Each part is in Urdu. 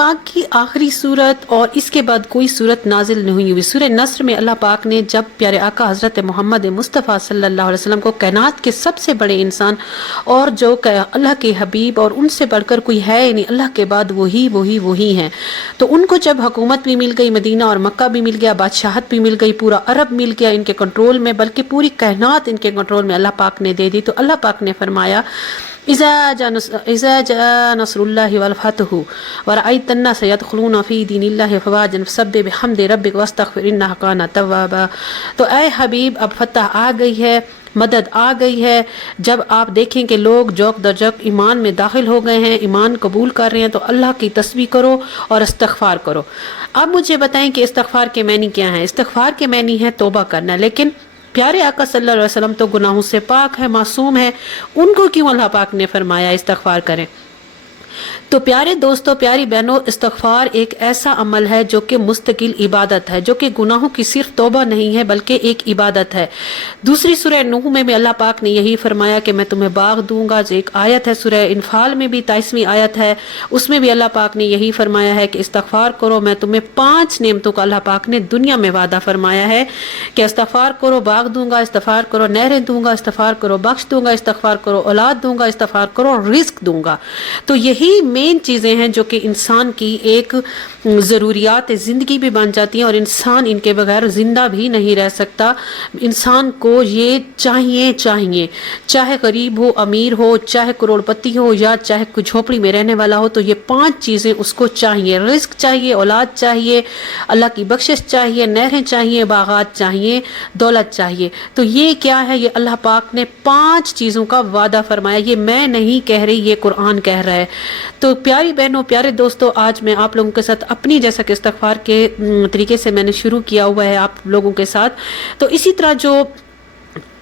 پاک کی آخری صورت اور اس کے بعد کوئی صورت نازل نہیں ہوئی. سورہ نصر میں اللہ پاک نے جب پیارے آقا حضرت محمد مصطفیٰ صلی اللہ علیہ وسلم کو کائنات کے سب سے بڑے انسان اور جو اللہ کے حبیب اور ان سے بڑھ کر کوئی ہے نہیں، اللہ کے بعد وہی ہیں، تو ان کو جب حکومت بھی مل گئی، مدینہ اور مکہ بھی مل گیا، بادشاہت بھی مل گئی، پورا عرب مل گیا ان کے کنٹرول میں، بلکہ پوری کائنات ان کے کنٹرول میں اللہ پاک نے دے دی، تو اللہ پاک نے فرمایا اذا جاء نصر اللہ والفتح ورأیت الناس يدخلون فی دین اللہ افواجا فسبح بحمد ربک واستغفر انہ کان توابا. تو اے حبیب اب فتح آ گئی ہے، مدد آ گئی ہے. جب آپ دیکھیں کہ لوگ جوک در جوک ایمان میں داخل ہو گئے ہیں، ایمان قبول کر رہے ہیں، تو اللہ کی تسبیح کرو اور استغفار کرو. اب مجھے بتائیں کہ استغفار کے معنی کیا ہیں؟ استغفار کے معنی ہے توبہ کرنا، لیکن پیارے آقا صلی اللہ علیہ وسلم تو گناہوں سے پاک ہے، معصوم ہے، ان کو کیوں اللہ پاک نے فرمایا استغفار کریں؟ تو پیارے دوستو، پیاری بہنوں، استغفار ایک ایسا عمل ہے جو کہ مستقل عبادت ہے، جو کہ گناہوں کی صرف توبہ نہیں ہے بلکہ ایک عبادت ہے. دوسری سورہ نوح میں بھی اللہ پاک نے یہی فرمایا کہ میں تمہیں باغ دوں گا، جو ایک آیت ہے. سورہ انفال میں بھی 23ویں آیت ہے، اس میں بھی اللہ پاک نے یہی فرمایا ہے کہ استغفار کرو. میں تمہیں 5 نعمتوں کا اللہ پاک نے دنیا میں وعدہ فرمایا ہے کہ استغفار کرو، باغ دوں گا، استغفار کرو، نہریں دوں گا، استغفار کرو، بخش دوں گا، استغفار کرو، اولاد دوں گا، استغفار کرو، رزق دوں گا. تو یہی مین چیزیں ہیں جو کہ انسان کی ایک ضروریات زندگی بھی بن جاتی ہیں، اور انسان ان کے بغیر زندہ بھی نہیں رہ سکتا. انسان کو یہ چاہیے چاہے غریب ہو، امیر ہو، چاہے کروڑ پتی ہو، یا چاہے کوئی جھوپڑی میں رہنے والا ہو، تو یہ 5 چیزیں اس کو چاہیے. رزق چاہیے، اولاد چاہیے، اللہ کی بخشش چاہیے، نہریں چاہیے، باغات چاہیے، دولت چاہیے. تو یہ کیا ہے؟ یہ اللہ پاک نے 5 چیزوں کا وعدہ فرمایا. یہ میں نہیں کہہ رہی، یہ قرآن کہہ رہا ہے. تو پیاری بہنوں، پیارے دوستو، آج میں آپ لوگوں کے ساتھ اپنی جیسا کہ استغفار کے طریقے سے میں نے شروع کیا ہوا ہے آپ لوگوں کے ساتھ، تو اسی طرح جو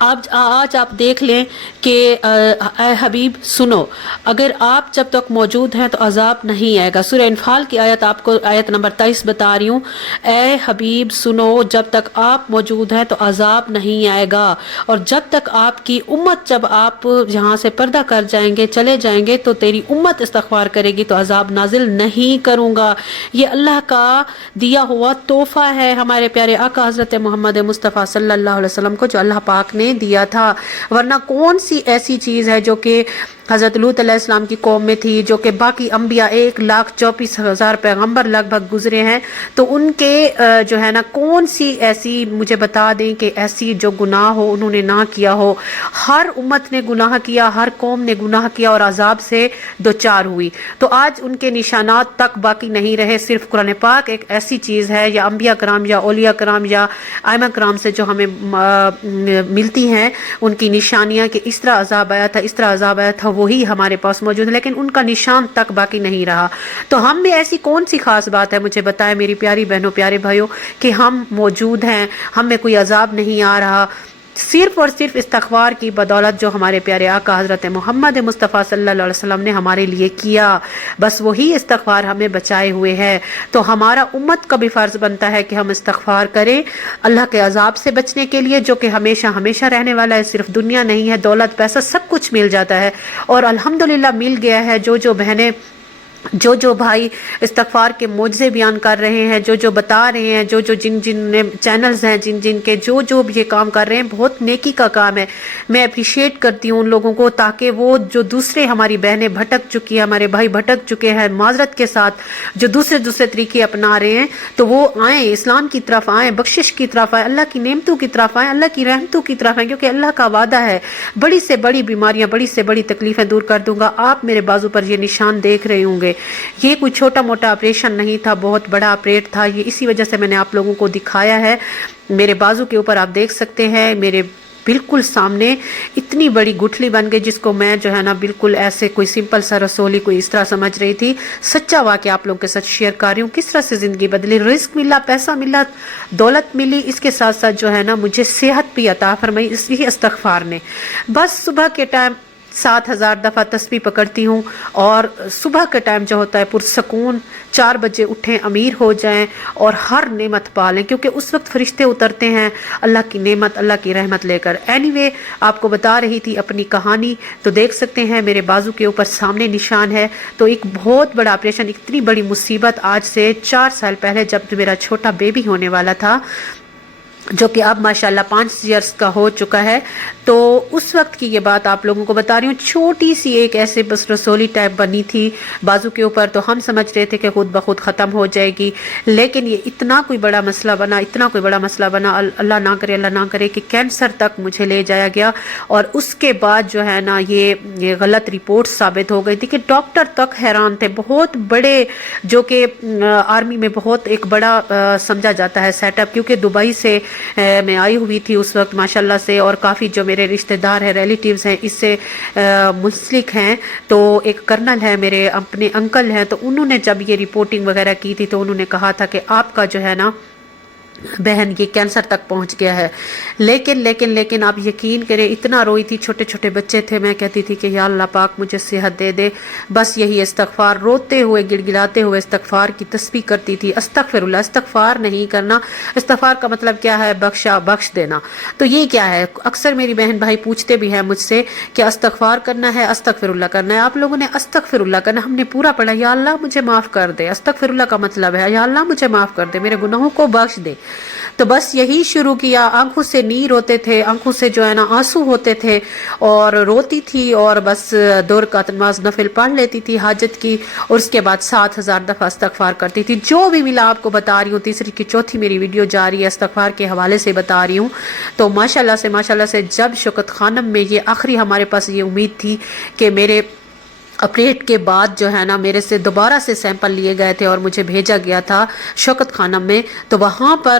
آج آپ دیکھ لیں کہ اے حبیب سنو، اگر آپ جب تک موجود ہیں تو عذاب نہیں آئے گا. سورہ انفال کی آیت آپ کو آیت نمبر 23 بتا رہی ہوں. اے حبیب سنو، جب تک آپ موجود ہیں تو عذاب نہیں آئے گا، اور جب تک آپ کی امت، جب آپ یہاں سے پردہ کر جائیں گے، چلے جائیں گے، تو تیری امت استغفار کرے گی تو عذاب نازل نہیں کروں گا. یہ اللہ کا دیا ہوا تحفہ ہے ہمارے پیارے آقا حضرت محمد مصطفیٰ صلی اللہ علیہ وسلم کو، جو اللہ پاک نے دیا تھا. ورنہ کون سی ایسی چیز ہے جو کہ حضرت لوط علیہ السلام کی قوم میں تھی، جو کہ باقی انبیاء 1,34,000 پیغمبر لگ بھگ گزرے ہیں، تو ان کے جو ہے نا، کون سی ایسی مجھے بتا دیں کہ ایسی جو گناہ ہو انہوں نے نہ کیا ہو. ہر امت نے گناہ کیا، ہر قوم نے گناہ کیا اور عذاب سے دوچار ہوئی. تو آج ان کے نشانات تک باقی نہیں رہے. صرف قرآن پاک ایک ایسی چیز ہے، یا انبیاء کرام یا اولیاء کرام یا ائمہ کرام سے جو ہمیں ملتی ہیں ان کی نشانیاں کہ اس طرح عذاب آیا تھا، اس طرح عذاب آیا تھا، وہی ہمارے پاس موجود ہے، لیکن ان کا نشان تک باقی نہیں رہا. تو ہم میں ایسی کون سی خاص بات ہے؟ مجھے بتائیں میری پیاری بہنوں، پیارے بھائیوں، کہ ہم موجود ہیں، ہم میں کوئی عذاب نہیں آ رہا. صرف اور صرف استغفار کی بدولت جو ہمارے پیارے آقا حضرت محمد مصطفیٰ صلی اللہ علیہ وسلم نے ہمارے لیے کیا، بس وہی استغفار ہمیں بچائے ہوئے ہے. تو ہمارا امت کا بھی فرض بنتا ہے کہ ہم استغفار کریں اللہ کے عذاب سے بچنے کے لیے، جو کہ ہمیشہ ہمیشہ رہنے والا ہے. صرف دنیا نہیں ہے، دولت پیسہ سب کچھ مل جاتا ہے، اور الحمدللہ مل گیا ہے. جو بہنیں، جو بھائی استغفار کے معجزے بیان کر رہے ہیں، جو بتا رہے ہیں، جن چینلز ہیں، جن کے جو بھی یہ کام کر رہے ہیں، بہت نیکی کا کام ہے. میں اپریشیٹ کرتی ہوں ان لوگوں کو، تاکہ وہ جو دوسرے ہماری بہنیں بھٹک چکی ہیں، ہمارے بھائی بھٹک چکے ہیں، معذرت کے ساتھ جو دوسرے طریقے اپنا رہے ہیں، تو وہ آئیں، اسلام کی طرف آئیں، بخشش کی طرف آئیں، اللہ کی نعمتوں کی طرف آئیں، اللہ کی رحمتوں کی طرف آئیں. کیونکہ اللہ کا وعدہ ہے، بڑی سے بڑی بیماریاں، بڑی سے بڑی تکلیفیں دور کر دوں گا. آپ میرے بازو پر یہ نشان دیکھ رہے ہوں گے، یہ کوئی چھوٹا موٹا آپریشن نہیں تھا، بہت بڑا آپریٹ تھا. یہ اسی وجہ سے میں نے آپ لوگوں کو دکھایا ہے. میرے بازو کے اوپر آپ دیکھ سکتے ہیں، میرے بالکل سامنے اتنی بڑی گٹھلی بن گئی، جس کو میں جو ہے نا بالکل ایسے کوئی سمپل سا رسولی کوئی اس طرح سمجھ رہی تھی. سچا واقعہ آپ لوگوں کے ساتھ شیئر کر رہی ہوں، کس طرح سے زندگی بدلی. رزق ملا، پیسہ ملا، دولت ملی، اس کے ساتھ جو ہے نا مجھے صحت بھی عطا فرمائی اسی استغفار نے. بس صبح کے ٹائم 7,000 دفعہ تسبیح پکڑتی ہوں، اور صبح کا ٹائم جو ہوتا ہے پرسکون، 4 بجے اٹھیں، امیر ہو جائیں اور ہر نعمت پالیں، کیونکہ اس وقت فرشتے اترتے ہیں اللہ کی نعمت، اللہ کی رحمت لے کر۔ اینی وے، آپ کو بتا رہی تھی اپنی کہانی، تو دیکھ سکتے ہیں میرے بازو کے اوپر سامنے نشان ہے۔ تو ایک بہت بڑا آپریشن، اتنی بڑی مصیبت آج سے 4 سال پہلے جب میرا چھوٹا بیبی ہونے والا تھا، جو کہ اب ماشاءاللہ 5 ایئرس کا ہو چکا ہے، تو اس وقت کی یہ بات آپ لوگوں کو بتا رہی ہوں۔ چھوٹی سی ایک ایسے بس رسولی ٹائپ بنی تھی بازو کے اوپر، تو ہم سمجھ رہے تھے کہ خود بخود ختم ہو جائے گی، لیکن یہ اتنا کوئی بڑا مسئلہ بنا، اتنا کوئی بڑا مسئلہ بنا، اللہ نہ کرے کہ کینسر تک مجھے لے جایا گیا۔ اور اس کے بعد جو ہے نا یہ غلط رپورٹ ثابت ہو گئی تھی کہ ڈاکٹر تک حیران تھے، بہت بڑے، جو کہ آرمی میں بہت ایک بڑا سمجھا جاتا ہے سیٹ اپ، کیونکہ دبئی سے میں آئی ہوئی تھی اس وقت ماشاءاللہ سے، اور کافی جو میرے رشتہ دار ہیں، ریلیٹیوز ہیں، اس سے منسلک ہیں۔ تو ایک کرنل ہے، میرے اپنے انکل ہیں، تو انہوں نے جب یہ رپورٹنگ وغیرہ کی تھی تو انہوں نے کہا تھا کہ آپ کا جو ہے نا بہن یہ کینسر تک پہنچ گیا ہے۔ لیکن آپ یقین کریں، اتنا روئی تھی، چھوٹے چھوٹے بچے تھے، میں کہتی تھی کہ یا اللہ پاک مجھے صحت دے دے، بس یہی استغفار، روتے ہوئے گڑگڑاتے ہوئے استغفار کی تسبیح کرتی تھی۔ استغفر اللہ، استغفار نہیں کرنا، استغفار کا مطلب کیا ہے؟ بخش دینا۔ تو یہ کیا ہے؟ اکثر میری بہن بھائی پوچھتے بھی ہیں مجھ سے کہ استغفار کرنا ہے، استغفر اللہ کرنا ہے۔ آپ لوگوں نے استغفر اللہ کرنا، ہم نے پورا پڑھا، یا اللہ مجھے معاف کر دے۔ استغفر اللہ کا مطلب ہے یا اللہ مجھے معاف کر دے، میرے گناہوں کو بخش دے۔ تو بس یہی شروع کیا، آنکھوں سے نیر ہوتے تھے، آنکھوں سے جو ہے نا آنسو ہوتے تھے، اور روتی تھی، اور بس 2 رکعت نماز نفل پڑھ لیتی تھی حاجت کی، اور اس کے بعد 7,000 دفعہ استغفار کرتی تھی۔ جو بھی ملا آپ کو بتا رہی ہوں، تیسری کی چوتھی میری ویڈیو جاری ہے استغفار کے حوالے سے بتا رہی ہوں۔ تو ماشاءاللہ سے جب شوکت خانم میں یہ آخری ہمارے پاس یہ امید تھی کہ میرے اپریٹ کے بعد جو ہے نا میرے سے دوبارہ سے سیمپل لیے گئے تھے اور مجھے بھیجا گیا تھا شوکت خانم میں، تو وہاں پر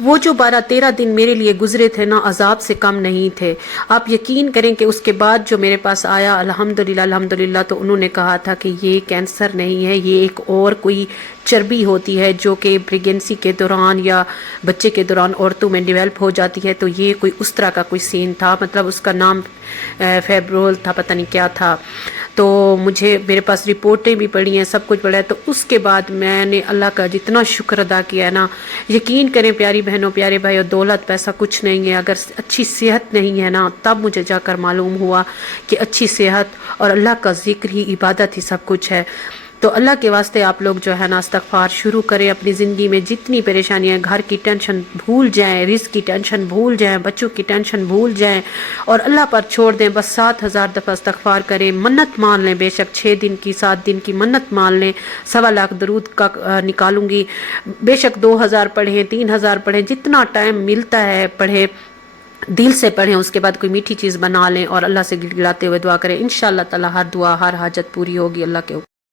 وہ جو 12-13 دن میرے لیے گزرے تھے نا، عذاب سے کم نہیں تھے۔ آپ یقین کریں کہ اس کے بعد جو میرے پاس آیا الحمدللہ، تو انہوں نے کہا تھا کہ یہ کینسر نہیں ہے، یہ ایک اور کوئی چربی ہوتی ہے جو کہ پریگنسی کے دوران یا بچے کے دوران عورتوں میں ڈیولپ ہو جاتی ہے۔ تو یہ کوئی اس طرح کا کوئی سین تھا، مطلب اس کا نام فیبرول تھا، پتہ نہیں کیا تھا۔ تو میرے پاس رپورٹیں بھی پڑھی ہیں، سب کچھ پڑھا ہے۔ تو اس کے بعد میں نے اللہ کا جتنا شکر ادا کیا ہے نا، یقین کریں پیاری بہنوں، پیارے بھائیوں، دولت پیسہ کچھ نہیں ہے، اگر اچھی صحت نہیں ہے نا، تب مجھے جا کر معلوم ہوا کہ اچھی صحت اور اللہ کا ذکر ہی، عبادت ہی سب کچھ ہے۔ تو اللہ کے واسطے آپ لوگ جو ہے نا استغفار شروع کریں اپنی زندگی میں، جتنی پریشانیاں، گھر کی ٹینشن بھول جائیں، رزق کی ٹینشن بھول جائیں، بچوں کی ٹینشن بھول جائیں، اور اللہ پر چھوڑ دیں۔ بس 7,000 دفعہ استغفار کریں، منت مان لیں، بے شک 6 دن کی 7 دن کی منت مان لیں، 1.25 لاکھ درود کا نکالوں گی، بے شک 2,000 پڑھیں، 3,000 پڑھیں، جتنا ٹائم ملتا ہے پڑھیں، دل سے پڑھیں۔ اس کے بعد کوئی میٹھی چیز بنا لیں اور اللہ سے گڑگڑاتے ہوئے دعا کریں، انشاءاللہ تعالی ہر دعا، ہر حاجت پوری ہوگی اللہ کے